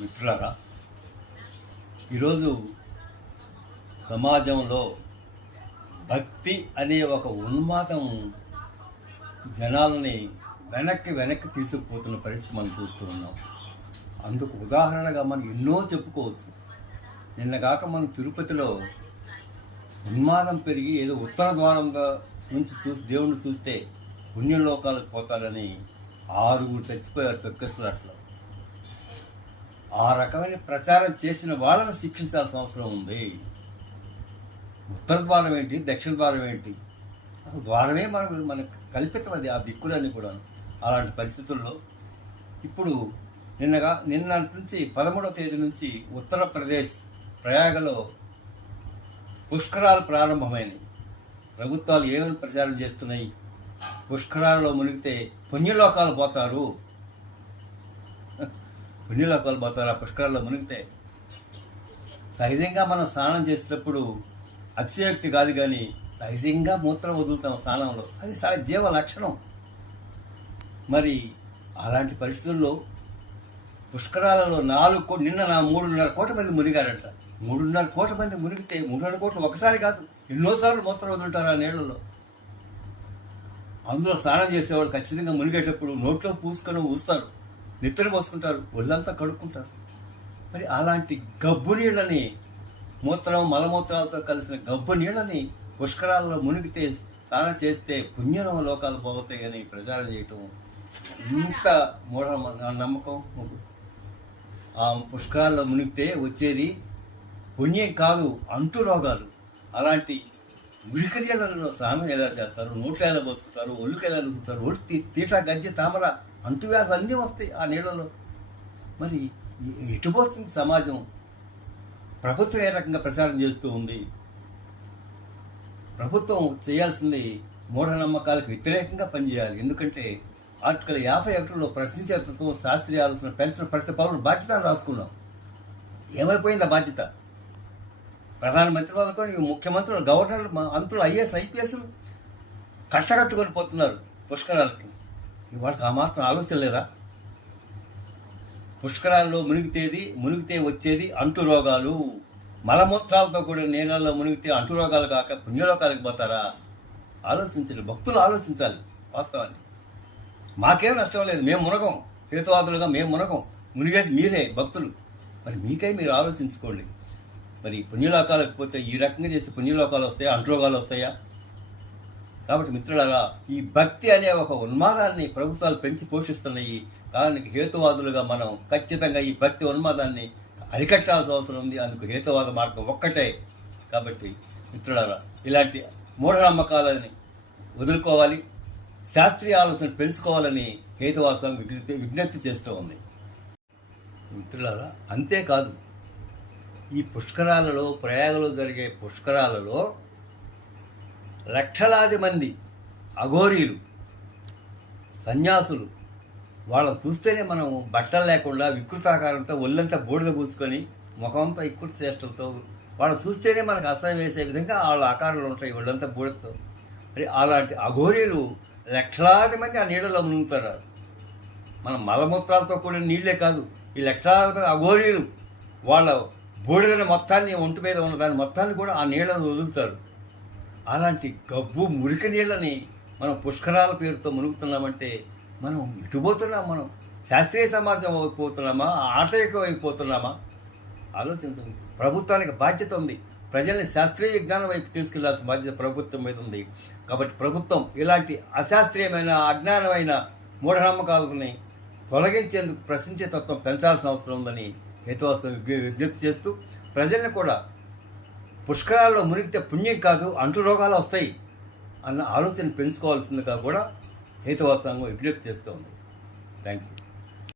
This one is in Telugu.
మిత్రులారా, ఈరోజు సమాజంలో భక్తి అనే ఒక ఉన్మాదం జనాలని వెనక్కి తీసుకుపోతున్న పరిస్థితి మనం చూస్తూ ఉన్నాం. అందుకు ఉదాహరణగా మనం ఎన్నో చెప్పుకోవచ్చు. నిన్నగాక మనం తిరుపతిలో ఉన్మాదం పెరిగి ఏదో ఉత్తర ద్వారంగా నుంచి దేవుణ్ణి చూస్తే పుణ్యలోకాలకు పోతారని 6 చచ్చిపోయారు తొక్కేస్తున్నట్లు. ఆ రకమైన ప్రచారం చేసిన వాళ్ళని శిక్షించాల్సిన అవసరం ఉంది. ఉత్తర ద్వారం ఏంటి, దక్షిణ ద్వారం ఏంటి, అసలు ద్వారమే మనకు కల్పితం అది, ఆ దిక్కులన్నీ కూడా. అలాంటి పరిస్థితుల్లో ఇప్పుడు నిన్న నుంచి 13వ తేదీ నుంచి ఉత్తరప్రదేశ్ ప్రయాగలో పుష్కరాలు ప్రారంభమైనవి. ప్రభుత్వాలు ఏమని ప్రచారం చేస్తున్నాయి? పుష్కరాలలో మునిగితే పుణ్యలోకాలు పోతారు, ఆ పుష్కరాల్లో మునిగితే. సహజంగా మనం స్నానం చేసేటప్పుడు అతిశయోక్తి కాదు, కానీ సహజంగా మూత్రం వదులుతాం స్నానంలో, అది జీవ లక్షణం. మరి అలాంటి పరిస్థితుల్లో పుష్కరాలలో 3.5 కోట్ల మంది మునిగారంట. 3.5 కోట్ల మంది మునిగితే 3.5 కోట్లు ఒకసారి కాదు, ఎన్నోసార్లు మూత్రం వదులుంటారు ఆ నీళ్ళలో. అందులో స్నానం చేసేవాళ్ళు ఖచ్చితంగా మునిగేటప్పుడు నోట్లో పూసుకొని ఊస్తారు, నిద్ర పోసుకుంటారు, ఒళ్ళంతా కడుక్కుంటారు. మరి అలాంటి గబ్బు నీళ్ళని, మలమూత్రాలతో కలిసిన గబ్బు నీళ్ళని పుష్కరాల్లో మునిగితే స్నానం చేస్తే పుణ్యం లోకాలు పోతాయి అని ప్రచారం చేయటం ఎంత మూఢ నమ్మకం. ఆ పుష్కరాల్లో మునిగితే వచ్చేది పుణ్యం కాదు, అంటు రోగాలు. అలాంటి మురికి నీళ్ళలో స్నానం ఎలా చేస్తారు, నోట్లు ఎలా పోసుకుంటారు, ఒళ్ళుకి ఎలా రుకుతారు, ఒళ్ళు తీట గజ్జి తామర అంటువ్యాధులు అన్నీ వస్తాయి ఆ నీళ్ళలో. మరి ఎటుపోతుంది సమాజం? ప్రభుత్వం ఏ రకంగా ప్రచారం చేస్తూ ఉంది? ప్రభుత్వం చేయాల్సింది మూఢనమ్మకాలకు వ్యతిరేకంగా పనిచేయాలి. ఎందుకంటే ఆర్టికల్ 51లో ప్రశ్నించే తత్వం, శాస్త్రీయ ఆలోచన పెంచిన ప్రతి పౌరుడు బాధ్యతను రాసుకున్నాం. ఏమైపోయింది ఆ బాధ్యత? ప్రధానమంత్రి వాళ్ళకు, ముఖ్యమంత్రులు, గవర్నర్లు, మంత్రులు, ఐఏఎస్, ఐపీఎస్లు కట్టకట్టుకొని పోతున్నారు పుష్కరాలకి. వాళ్ళకి ఆ మాత్రం ఆలోచన లేదా? పుష్కరాల్లో మునిగితే వచ్చేది అంటు రోగాలు. మలమూత్రాలతో కూడా నీళ్ళల్లో మునిగితే అంటు రోగాలు కాక పుణ్యలోకాలకు పోతారా? ఆలోచించాలి, భక్తులు ఆలోచించాలి వాస్తవాన్ని. మాకేం నష్టం లేదు, మేము మునగం, హేతువాదులుగా మేము మునగం, మునిగేది మీరే భక్తులు. మరి మీకై మీరు ఆలోచించుకోండి. మరి పుణ్యలోకాలకు పోతే ఈ రకంగా చేస్తే పుణ్యలోకాలు వస్తాయా, అంటురోగాలు వస్తాయా? కాబట్టి మిత్రులారా, ఈ భక్తి అనే ఒక ఉన్మాదాన్ని ప్రభుత్వాలు పెంచి పోషిస్తున్నాయి. దానికి హేతువాదులుగా మనం ఖచ్చితంగా ఈ భక్తి ఉన్మాదాన్ని అరికట్టాల్సిన అవసరం ఉంది. అందుకు హేతువాద మార్గం ఒక్కటే. కాబట్టి మిత్రులారా, ఇలాంటి మూఢనమ్మకాలని వదులుకోవాలి, శాస్త్రీయ ఆలోచన పెంచుకోవాలని హేతువాదం విజ్ఞప్తి చేస్తూ ఉంది. మిత్రులారా, అంతేకాదు, ఈ పుష్కరాలలో, ప్రయాగలో జరిగే పుష్కరాలలో లక్షలాది మంది అఘోరీలు, సన్యాసులు, వాళ్ళని చూస్తేనే మనం బట్టలు లేకుండా వికృతాకారంతో ఒళ్ళంతా బూడిద పూసుకొని ముఖమంతా వికృత చేష్టలతో వాళ్ళని చూస్తేనే మనకు అసహ్యం వేసే విధంగా వాళ్ళ ఆకారాలు ఉంటాయి, ఒళ్ళంతా బూడిదతో. మరి అలాంటి అఘోరీలు లక్షలాది మంది ఆ నీళ్ళలో మునుగుతారు. మన మలమూత్రాలతో కూడిన నీళ్ళే కాదు, ఈ లక్షలాది మంది అఘోరీలు వాళ్ళ బూడిదని మొత్తాన్ని, ఒంటి మీద ఉన్న దాని మొత్తాన్ని కూడా ఆ నీళ్ళను వదులుతారు. అలాంటి గబ్బు మురికి నీళ్ళని మనం పుష్కరాల పేరుతో మునుగుతున్నామంటే మనం ఇటుపోతున్నాం. మనం శాస్త్రీయ సమాజం అయిపోతున్నామా, ఆటవికం అయిపోతున్నామా? ఆలోచించండి. ప్రభుత్వానికి బాధ్యత ఉంది. ప్రజల్ని శాస్త్రీయ విజ్ఞానం వైపు తీసుకెళ్లాల్సిన బాధ్యత ప్రభుత్వం మీద ఉంది. కాబట్టి ప్రభుత్వం ఇలాంటి అశాస్త్రీయమైన, అజ్ఞానమైన మూఢనమ్మకాలని తొలగించేందుకు ప్రశ్నించే తత్వం పెంచాల్సిన అవసరం ఉందని హేతువాసం విజ్ఞప్తి చేస్తూ, ప్రజల్ని కూడా పుష్కరాల్లో మునిగితే పుణ్యం కాదు, అంటు రోగాలు వస్తాయి అన్న ఆలోచన పెంచుకోవాల్సిందిగా కూడా హేతువాద సంఘం విజ్ఞప్తి చేస్తూ ఉంది. Thank you.